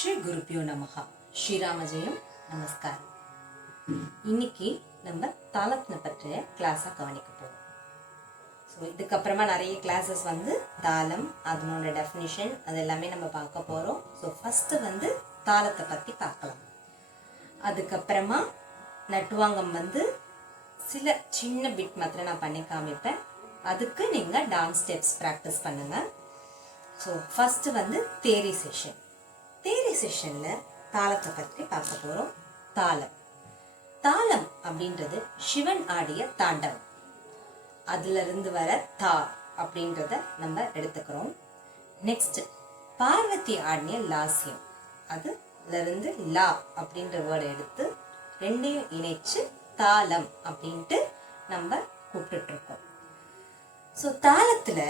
ஸ்ரீ குருப்பியோ நமஹா. ஸ்ரீராமஜெயம். நமஸ்காரம். இன்னைக்கு நம்ம தாளத்தினை பற்றிய கிளாஸை கவனிக்க போகிறோம். ஸோ இதுக்கப்புறமா நிறைய கிளாஸஸ் தாளம், அதனோட டெஃபினிஷன், அது எல்லாமே நம்ம பார்க்க போகிறோம். ஸோ ஃபஸ்ட்டு தாளத்தை பற்றி பார்க்கலாம். அதுக்கப்புறமா நட்டுவாங்கம் சில சின்ன பிட் மாத்திரம் நான் பண்ணி காமிப்பேன். அதுக்கு நீங்கள் டான்ஸ் ஸ்டெப்ஸ் ப்ராக்டிஸ் பண்ணுங்கள். ஸோ ஃபஸ்ட்டு தேரி செஷன். தேரி செஷனில் தாளத்தை பற்றி பார்க்க போகிறோம். தாளம் தாளம் அப்படின்றது சிவன் ஆடிய தாண்டவம். அதிலிருந்து வர தா அப்படின்றத நம்ம எடுத்துக்கிறோம். நெக்ஸ்ட் பார்வதி ஆடிய லாஸ்யம், அதுலேருந்து லா அப்படின்ற வேர்டை எடுத்து ரெண்டையும் இணைச்சு தாளம் அப்படின்ட்டு நம்ம கூப்பிட்டு இருக்கோம். ஸோ தாளத்தில்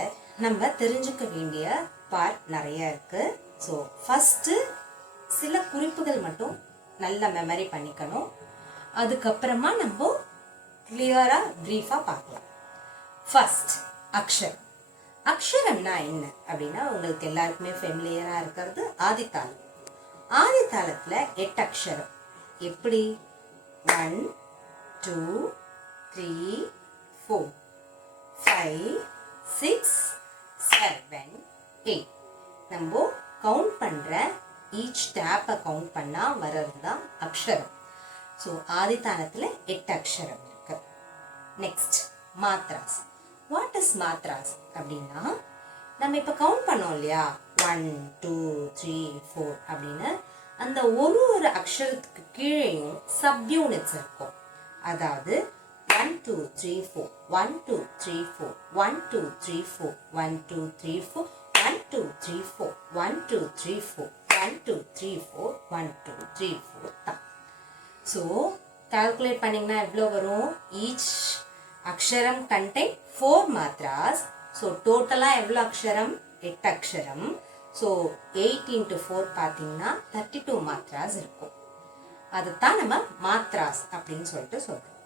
நம்ம தெரிஞ்சுக்க வேண்டிய பார்ட் நிறைய இருக்கு. ஸோ ஃபஸ்ட்டு சில குறிப்புகள் மட்டும் நல்லா மெமரி பண்ணிக்கணும். அதுக்கப்புறமா நம்ம கிளியராக ப்ரீஃபாக பார்க்கலாம். ஃபர்ஸ்ட் அக்ஷரம். அக்ஷரம்னா என்ன அப்படின்னா உங்களுக்கு எல்லாருக்குமே ஃபெமிலியராக இருக்கிறது ஆதித்தாளம். ஆதித்தாளத்தில் 8 அக்ஷரம். எப்படி? 1 2 3 4 5 6 7 8 நம்ம கவுண்ட் பண்ணுற ஈச் டேப்பை கவுண்ட் பண்ணால் வர்றது தான் அக்ஷரம். ஸோ ஆதித்தாளத்தில் 8 அக்ஷரம் இருக்கு. Next Madras. What is Madras அப்படின்னா நம்ம இப்போ கவுண்ட் பண்ணோம் இல்லையா, 1 2 3 4 அப்படின்னு, அந்த ஒரு அக்ஷரத்துக்கு கீழேயும் சப்யூனிட்ஸ் இருக்கும். அதாவது 1 2 3 4 1 2 3 4 1 2 3 4 1 2 3 4 1 2 3 4 1 2 3 4 1 2 3 4 1 2 3 4 தான். ஸோ கால்குலேட் பண்ணிங்கன்னா எவ்வளோ வரும்? ஈச் அக்ஷரம் கண்டெயின் 4 மாத்ராஸ். ஸோ டோட்டலாக எவ்வளோ அக்ஷரம்? 8 அக்ஷரம். ஸோ 8 × 4 பார்த்தீங்கன்னா 32 மாத்ராஸ் இருக்கும். அதுதான் நம்ம மாத்ராஸ் அப்படின்னு சொல்லிட்டு சொல்கிறோம்.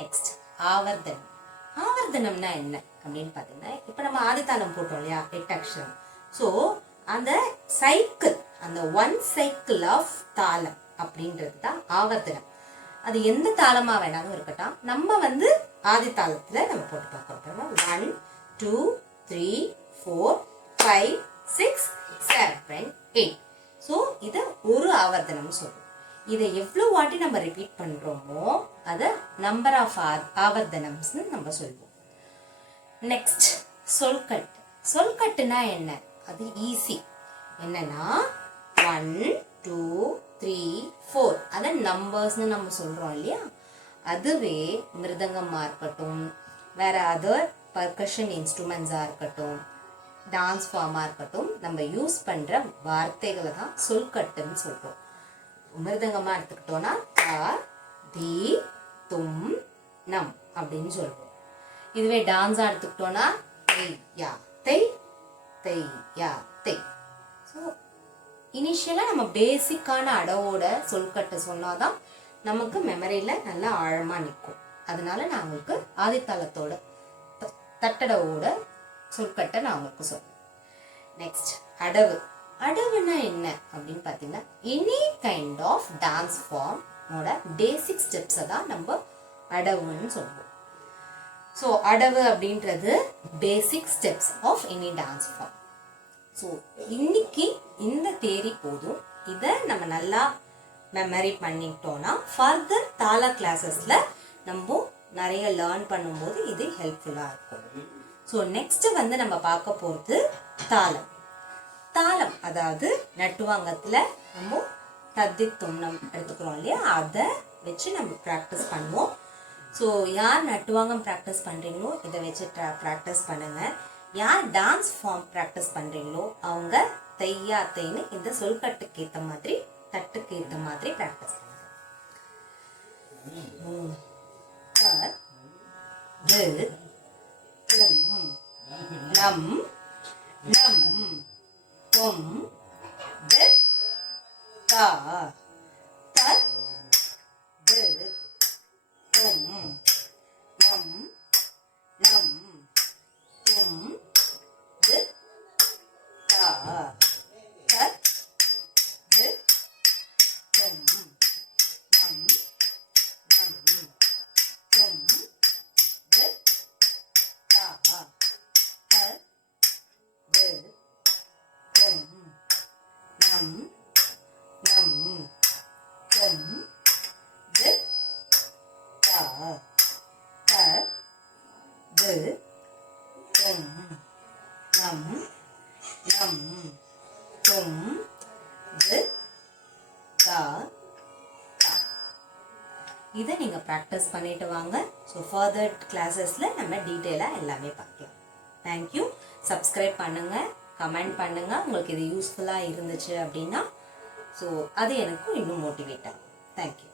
நெக்ஸ்ட் ஆவர்த்தனம். ஆவர்த்தனம்னா என்ன அப்படின்னு பார்த்தீங்கன்னா, இப்போ நம்ம ஆதித்தாளம் போட்டோம் இல்லையா, 8 அக்ஷரம். ஸோ அந்த சைக்கிள், அந்த 1 சைக்கிள் ஆஃப் தாளம் அப்படின்றது தான் ஆவர்த்தனம். அது எந்த தாளமாக வேணாலும் இருக்கட்டும். நம்ம ஆதித்தாளத்தில் நம்ம போட்டு பார்க்குறோம். 1 2 3 4 5 6 7 8. ஸோ இதை ஒரு ஆவர்த்தனம் சொல்றோம். இதை எவ்வளோ வாட்டி நம்ம ரிப்பீட் பண்ணுறோமோ அதை நம்பர் ஆஃப் ஆவர்த்தனம்ஸ்னு நம்ம சொல்லுவோம். நெக்ஸ்ட் சொல்கட்டு. சொல்கட்டுனா என்ன? அது ஈஸி. என்னன்னா 1 2 3 4 அதை நம்பர்ஸ்னு நம்ம சொல்கிறோம் இல்லையா. அதுவே மிருதங்கமாக இருக்கட்டும், வேற அதர் பர்கஷன் இன்ஸ்ட்ருமெண்ட்ஸாக இருக்கட்டும், டான்ஸ் ஃபார்மாக இருக்கட்டும், நம்ம யூஸ் பண்ணுற வார்த்தைகளை தான் சொல்கட்டுன்னு சொல்கிறோம். மிருதங்கமாக எடுத்துக்கிட்டோன்னா தா தி தும் நம் அப்படின்னு சொல்லுவோம். இதுவே டான்ஸாக எடுத்துக்கிட்டோன்னா தை யா தை தை யா தை. ஸோ இனிஷியலாக நம்ம பேசிக்கான அடவோட சொல்கட்டை சொன்னாதான் நமக்கு மெமரியில் நல்லா ஆழமாக நிற்கும். அதனால நான் உங்களுக்கு ஆதித்தாளத்தோட தட்டடவோட சொல்கட்டை நான் உங்களுக்கு சொல்றேன். நெக்ஸ்ட் அடவு. அடவுனா என்ன அப்படின்னு பார்த்தீங்கன்னா, எனி கைண்ட் ஆஃப் டான்ஸ் ஃபார்மோட பேசிக் ஸ்டெப்ஸை தான் நம்ம அடவுன்னு சொல்லுவோம். ஸோ அடவு அப்படின்றது basic steps of any dance form. So இன்னைக்கு இந்த தேரி போதும். இதை நம்ம நல்லா மெமரி பண்ணிட்டோம்னா ஃபர்தர் தாள கிளாஸஸில் நம்ம நிறைய லேர்ன் பண்ணும்போது இது ஹெல்ப்ஃபுல்லாக இருக்கும். ஸோ நெக்ஸ்ட் நம்ம பார்க்க போகிறது தாளம். தாளம் அதாவது நட்டுவாங்கத்தில் நம்ம தத்தி தும்னம் எடுத்துக்கிறோம் இல்லையா, அதை வச்சு நம்ம ப்ராக்டிஸ் பண்ணுவோம். ஸோ யார் நட்டுவாங்கம் ப்ராக்டிஸ் பண்ணுறீங்களோ இதை வச்சு ப்ராக்டிஸ் பண்ணுங்கள். யார் டான்ஸ் ஃபார்ம் ப்ராக்டிஸ் பண்ணுறீங்களோ அவங்க தையா தைன்னு இந்த சொல்கட்டுக்கு ஏற்ற மாதிரி, தட்டுக்கு ஏற்ற மாதிரி ப்ராக்டிஸ் பண்ணுங்க. நம் நம் தும் தித் தா தத் தித் தும் நம் நம் தும் தித் தா தத் நம் நம் தொம் து த த து தொம் நம் நம் தொம் து த த. இதை நீங்கள் ப்ராக்டிஸ் பண்ணிட்டு வாங்க. ஸோ ஃபர்தர் கிளாஸஸில் நம்ம டீட்டெயிலாக எல்லாமே பார்க்கலாம். தேங்க்யூ. சப்ஸ்கிரைப் பண்ணுங்கள், கமெண்ட் பண்ணுங்கள் உங்களுக்கு இது யூஸ்ஃபுல்லாக இருந்துச்சு அப்படின்னா. ஸோ அது எனக்கும் இன்னும் மோட்டிவேட் ஆகும். தேங்க்யூ.